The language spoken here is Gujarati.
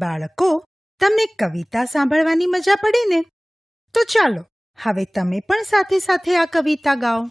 બાળકો, તમને કવિતા સાંભળવાની મજા પડી ને? તો ચાલો હવે તમે પણ સાથે સાથે આ કવિતા ગાઓ.